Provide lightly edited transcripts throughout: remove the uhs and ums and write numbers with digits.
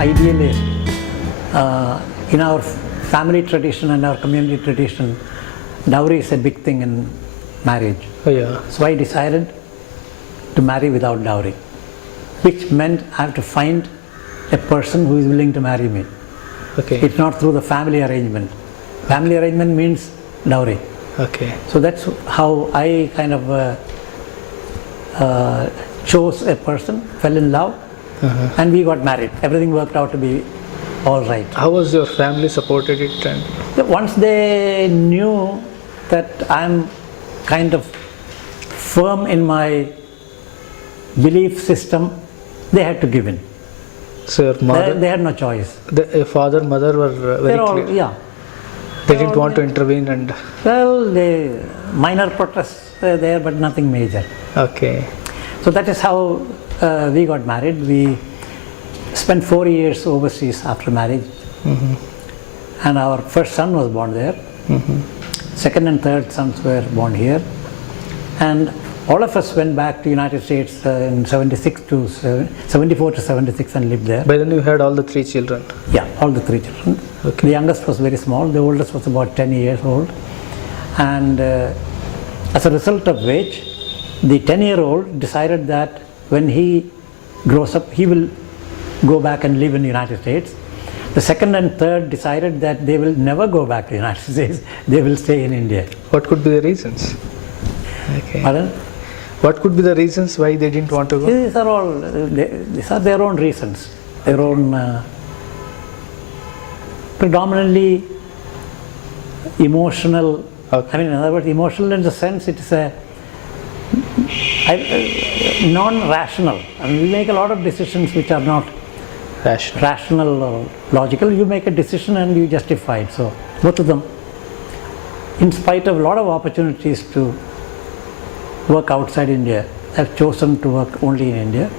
idealist. In our family tradition and our community tradition, dowry is a big thing in marriage. Oh, yeah. So I decided to marry without dowry, which meant I have to find a person who is willing to marry me. Okay. It's not through the family arrangement. Family arrangement means dowry. Okay. So that's how I kind of chose a person, fell in love, and we got married. Everything worked out to be all right. How was your family supported it? And Once they knew that I'm kind of firm in my belief system, they had to give in. so your mother, They had no choice. your father, mother were very They're all, clear. yeah. They didn't want to intervene and Well, they minor protests were there, but nothing major. okay. So that is how we got married. We spent 4 years overseas after marriage, and our first son was born there. Second and third sons were born here, and all of us went back to United States in 74 to 76 and lived there. By then you had all the 3 children. Yeah, all the 3 children. Okay. The youngest was very small, the oldest was about 10 years old. And as a result of which, the 10-year-old decided that when he grows up, he will go back and live in the United States. The second and third decided that they will never go back to the United States, they will stay in India. What could be the reasons? Okay. Pardon? What could be the reasons why they didn't want to go? These are all, these are their own reasons, their own predominantly emotional. Okay. I mean, in other words, emotional in the sense it is a non-rational. I mean, we make a lot of decisions which are not Rational. rational or logical. You make a decision and you justify it. So both of them, in spite of a lot of opportunities to work outside India, have chosen to work only in India.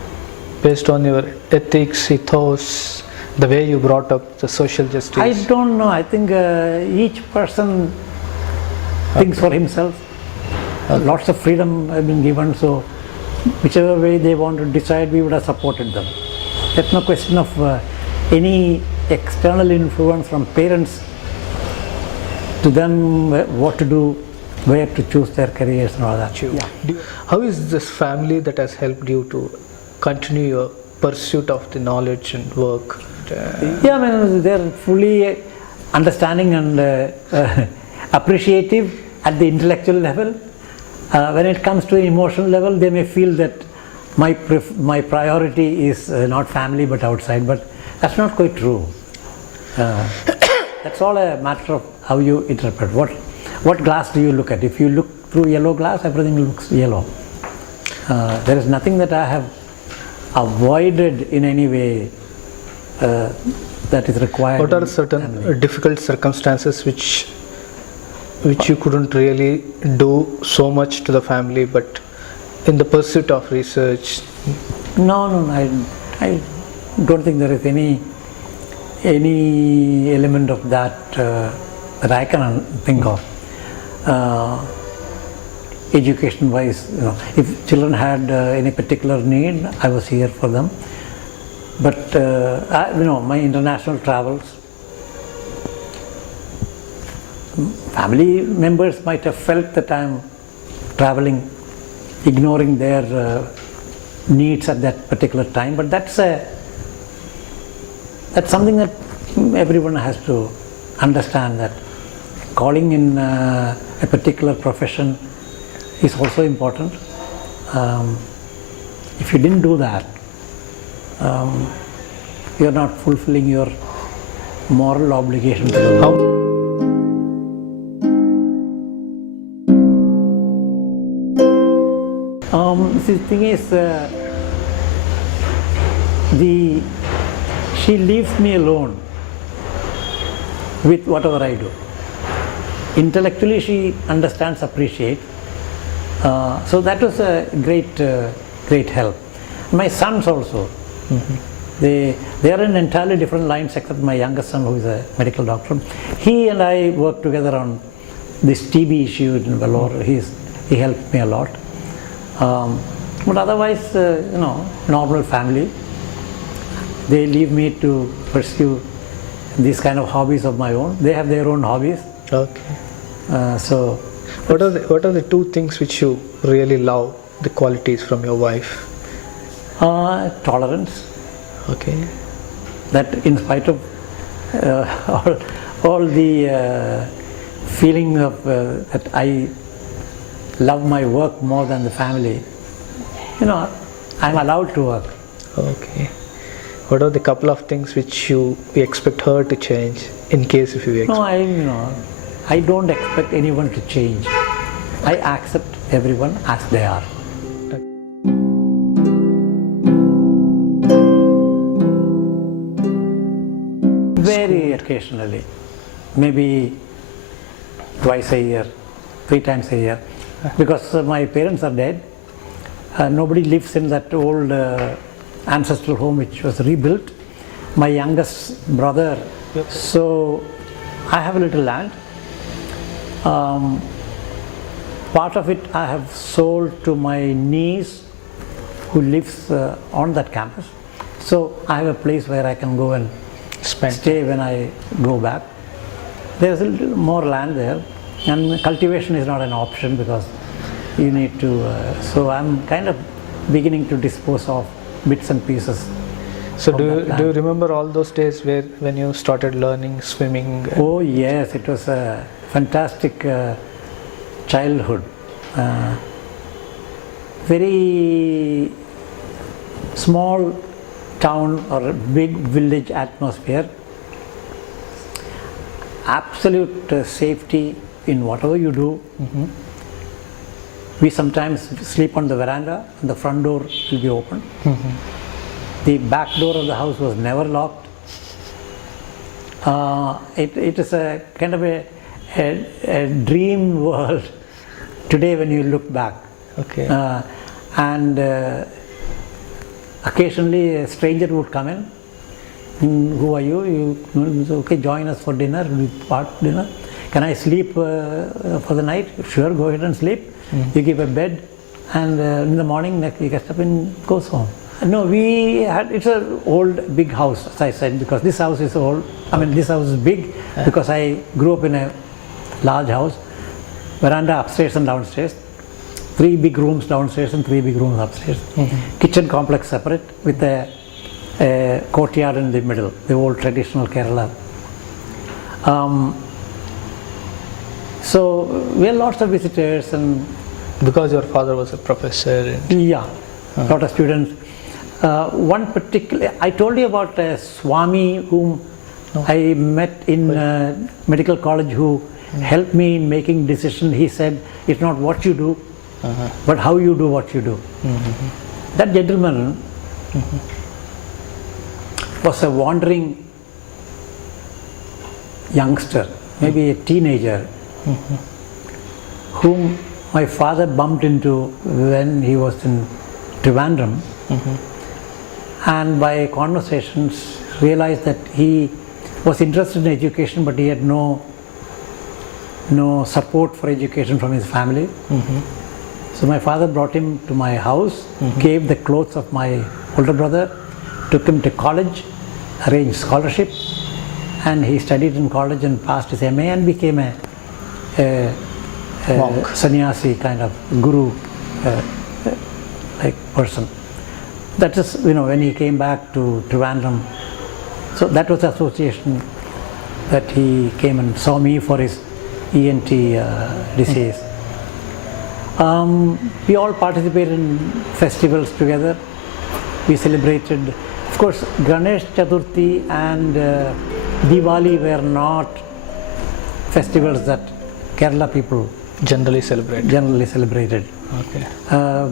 Based on your ethics, ethos, the way you brought up the social justice. I don't know. I think each person thinks for himself. Lots of freedom have been given, so whichever way they want to decide, we would have supported them. There's no question of any external influence from parents to them, what to do, where to choose their careers and all that. Yeah. How is this family that has helped you to continue your pursuit of the knowledge and work? Yeah, I mean, they're fully understanding and appreciative at the intellectual level. When it comes to an emotional level, they may feel that my priority is not family but outside, but that's not quite true. That's all a matter of how you interpret. What glass do you look at? If you look through yellow glass, everything looks yellow. There is nothing that I have avoided in any way that is required. What are certain difficult circumstances which you couldn't really do so much to the family, but in the pursuit of research? No, I don't think there is any element of that that I can think of. Education-wise, if children had any particular need, I was here for them. But my international travels, family members might have felt that I am traveling, ignoring their needs at that particular time. But that's something that everyone has to understand, that calling in a particular profession is also important. If you didn't do that, you're not fulfilling your moral obligation to do. The thing is, she leaves me alone with whatever I do. Intellectually, she understands, appreciates. So that was a great help. My sons also, they are in entirely different lines, except my youngest son, who is a medical doctor. He and I worked together on this TB issue in Vellore. He helped me a lot. But otherwise, normal family. they leave me to pursue these kind of hobbies of my own. They have their own hobbies. Okay. So What are the two things which you really love, the qualities from your wife? tolerance, Okay. that in spite of all the feeling of that I love my work more than the family, I'm allowed to work. Okay. What are the couple of things which you expect her to change in case if you expect? No, I don't expect anyone to change. I accept everyone as they are. Very occasionally, maybe twice a year, 3 times a year, because my parents are dead. Nobody lives in that old ancestral home which was rebuilt. My youngest brother, so I have a little land. Part of it I have sold to my niece who lives on that campus. So I have a place where I can go and stay when I go back. There's a little more land there, and cultivation is not an option because you need to. So I'm kind of beginning to dispose of bits and pieces. So do you remember all those days when you started learning swimming? Oh yes, it was a fantastic childhood. Very small town or a big village atmosphere. Absolute safety in whatever you do. Mm-hmm. We sometimes sleep on the veranda and the front door will be open. Mm-hmm. The back door of the house was never locked. It is a kind of a dream world today when you look back. Okay. And occasionally a stranger would come in. Who are you? Okay, join us for dinner. We part dinner. Can I sleep for the night? Sure, go ahead and sleep. Mm-hmm. You give a bed, and in the morning he gets up and goes home. No, it's an old big house, as I said, because this house is old. I mean, this house is big because I grew up in a large house. Veranda upstairs and downstairs. 3 big rooms downstairs and 3 big rooms upstairs. Mm-hmm. Kitchen complex separate with a courtyard in the middle, the old traditional Kerala. So we had lots of visitors and Because your father was a professor. yeah, lot of students. One particular, I told you about a Swami whom I met in medical college who helped me in making decisions. He said, it's not what you do, but how you do what you do. Mm-hmm. That gentleman was a wandering youngster, maybe a teenager, whom my father bumped into when he was in Trivandrum, and by conversations realized that he was interested in education, but he had no support for education from his family. So my father brought him to my house, gave the clothes of my older brother, took him to college, arranged scholarship, and he studied in college and passed his MA and became a Monk. sannyasi kind of guru like person. That is, when he came back to Trivandrum, so that was the association that he came and saw me for his ENT disease. We all participated in festivals together. We celebrated, of course, Ganesh Chaturthi and Diwali were not festivals that Kerala people Generally celebrated. Okay.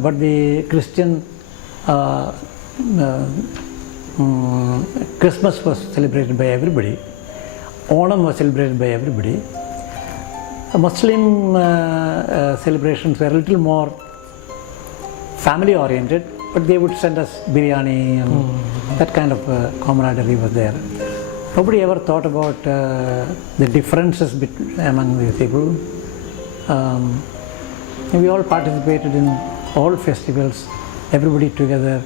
But the Christian Christmas was celebrated by everybody. Onam was celebrated by everybody. Muslim celebrations were a little more family oriented, but they would send us biryani and that kind of camaraderie was there. Nobody ever thought about the differences among the people. We all participated in all festivals, everybody together,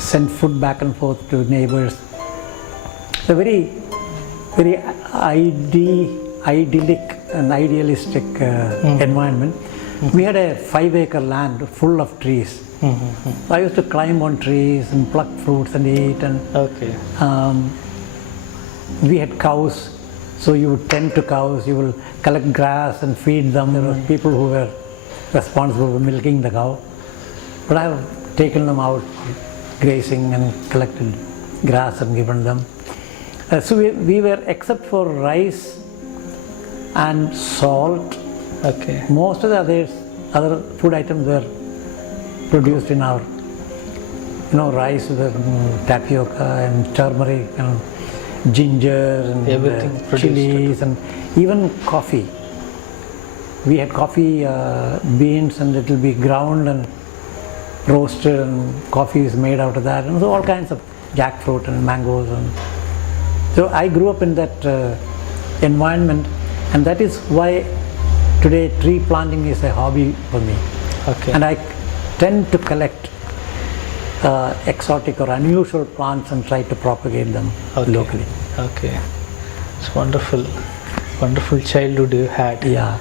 sent food back and forth to neighbors. a very idyllic and idealistic environment. We had a 5-acre land full of trees. I used to climb on trees and pluck fruits and eat, and Okay. we had cows, so you would tend to cows, you will collect grass and feed them. There were people who were responsible for milking the cow, but I have taken them out grazing and collected grass and given them. So we were, except for rice and salt, Okay. most of the other food items were produced in our, rice with tapioca and turmeric and ginger and Everything produced. chilies and even coffee. We had coffee beans, and it will be ground and roasted, and coffee is made out of that, and so all kinds of jackfruit and mangoes. And so I grew up in that environment, and that is why today tree planting is a hobby for me. Okay. And I tend to collect exotic or unusual plants and try to propagate them Okay. locally. Okay. It's wonderful. Wonderful childhood you had. Yeah.